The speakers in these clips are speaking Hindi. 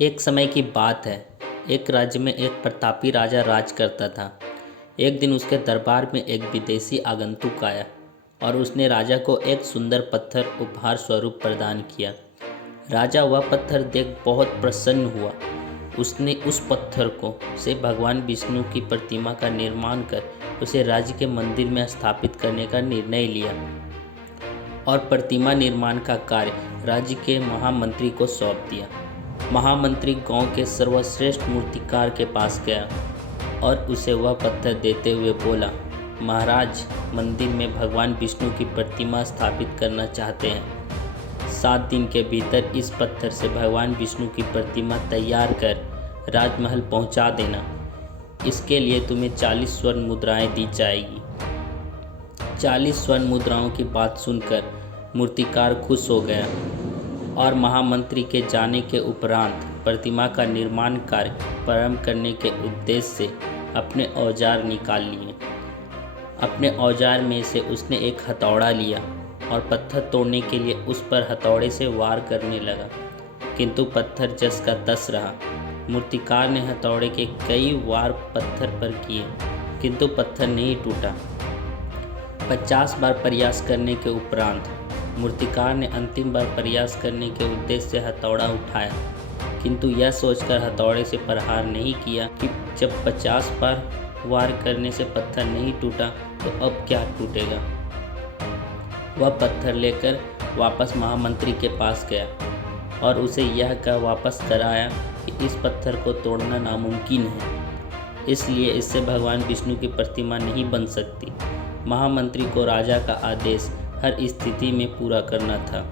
एक समय की बात है। एक राज्य में एक प्रतापी राजा राज करता था। एक दिन उसके दरबार में एक विदेशी आगंतुक आया और उसने राजा को एक सुंदर पत्थर उपहार स्वरूप प्रदान किया। राजा वह पत्थर देख बहुत प्रसन्न हुआ। उसने उस पत्थर को से भगवान विष्णु की प्रतिमा का निर्माण कर उसे राज्य के मंदिर में स्थापित करने का निर्णय लिया और प्रतिमा निर्माण का कार्य राज्य के महामंत्री को सौंप दिया। महामंत्री गांव के सर्वश्रेष्ठ मूर्तिकार के पास गया और उसे वह पत्थर देते हुए बोला, महाराज, मंदिर में भगवान विष्णु की प्रतिमा स्थापित करना चाहते हैं। 7 दिन के भीतर इस पत्थर से भगवान विष्णु की प्रतिमा तैयार कर राजमहल पहुंचा देना। इसके लिए तुम्हें 40 स्वर्ण मुद्राएं दी जाएगी। 40 स्वर्ण मुद्राओं की बात सुनकर मूर्तिकार खुश हो गया और महामंत्री के जाने के उपरांत प्रतिमा का निर्माण कार्य प्रारंभ करने के उद्देश्य से अपने औजार निकाल लिए। अपने औजार में से उसने एक हथौड़ा लिया और पत्थर तोड़ने के लिए उस पर हथौड़े से वार करने लगा, किंतु पत्थर जस का तस रहा। मूर्तिकार ने हथौड़े के कई वार पत्थर पर किए, किंतु पत्थर नहीं टूटा। 50 बार प्रयास करने के उपरांत मूर्तिकार ने अंतिम बार प्रयास करने के उद्देश्य से हथौड़ा उठाया, किंतु यह सोचकर हथौड़े से प्रहार नहीं किया कि जब 50 बार वार करने से पत्थर नहीं टूटा तो अब क्या टूटेगा। वह पत्थर लेकर वापस महामंत्री के पास गया और उसे यह कह वापस कराया कि इस पत्थर को तोड़ना नामुमकिन है, इसलिए इससे भगवान विष्णु की प्रतिमा नहीं बन सकती। महामंत्री को राजा का आदेश हर स्थिति में पूरा करना था,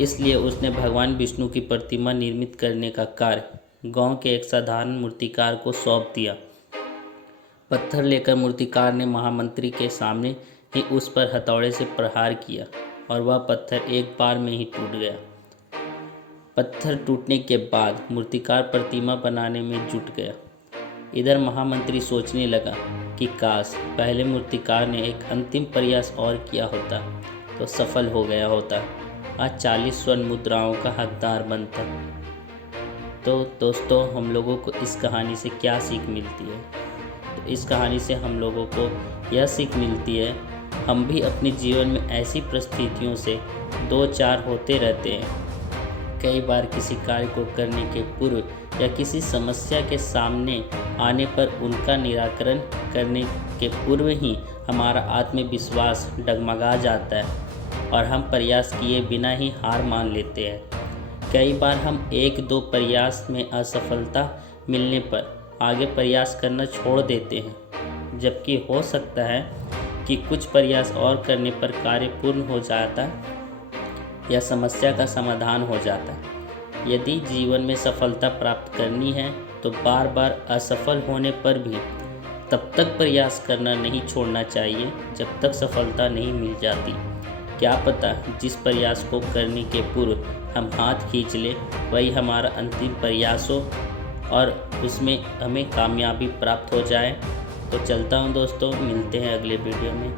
इसलिए उसने भगवान विष्णु की प्रतिमा निर्मित करने का कार्य गांव के एक साधारण मूर्तिकार को सौंप दिया। पत्थर लेकर मूर्तिकार ने महामंत्री के सामने ही उस पर हथौड़े से प्रहार किया और वह पत्थर एक बार में ही टूट गया। पत्थर टूटने के बाद मूर्तिकार प्रतिमा बनाने में जुट गया। इधर महामंत्री सोचने लगा कि काश पहले मूर्तिकार ने एक अंतिम प्रयास और किया होता तो सफल हो गया होता, आज 40 स्वर्ण मुद्राओं का हकदार बनता। तो दोस्तों, हम लोगों को इस कहानी से क्या सीख मिलती है? तो इस कहानी से हम लोगों को यह सीख मिलती है, हम भी अपने जीवन में ऐसी परिस्थितियों से 2-4 होते रहते हैं। कई बार किसी कार्य को करने के पूर्व या किसी समस्या के सामने आने पर उनका निराकरण करने के पूर्व ही हमारा आत्मविश्वास डगमगा जाता है और हम प्रयास किए बिना ही हार मान लेते हैं। कई बार हम 1-2 प्रयास में असफलता मिलने पर आगे प्रयास करना छोड़ देते हैं, जबकि हो सकता है कि कुछ प्रयास और करने पर कार्य पूर्ण हो जाता या समस्या का समाधान हो जाता है। यदि जीवन में सफलता प्राप्त करनी है तो बार बार असफल होने पर भी तब तक प्रयास करना नहीं छोड़ना चाहिए जब तक सफलता नहीं मिल जाती। क्या पता जिस प्रयास को करने के पूर्व हम हाथ खींच लें वही हमारा अंतिम प्रयास हो और उसमें हमें कामयाबी प्राप्त हो जाए। तो चलता हूँ दोस्तों, मिलते हैं अगले वीडियो में।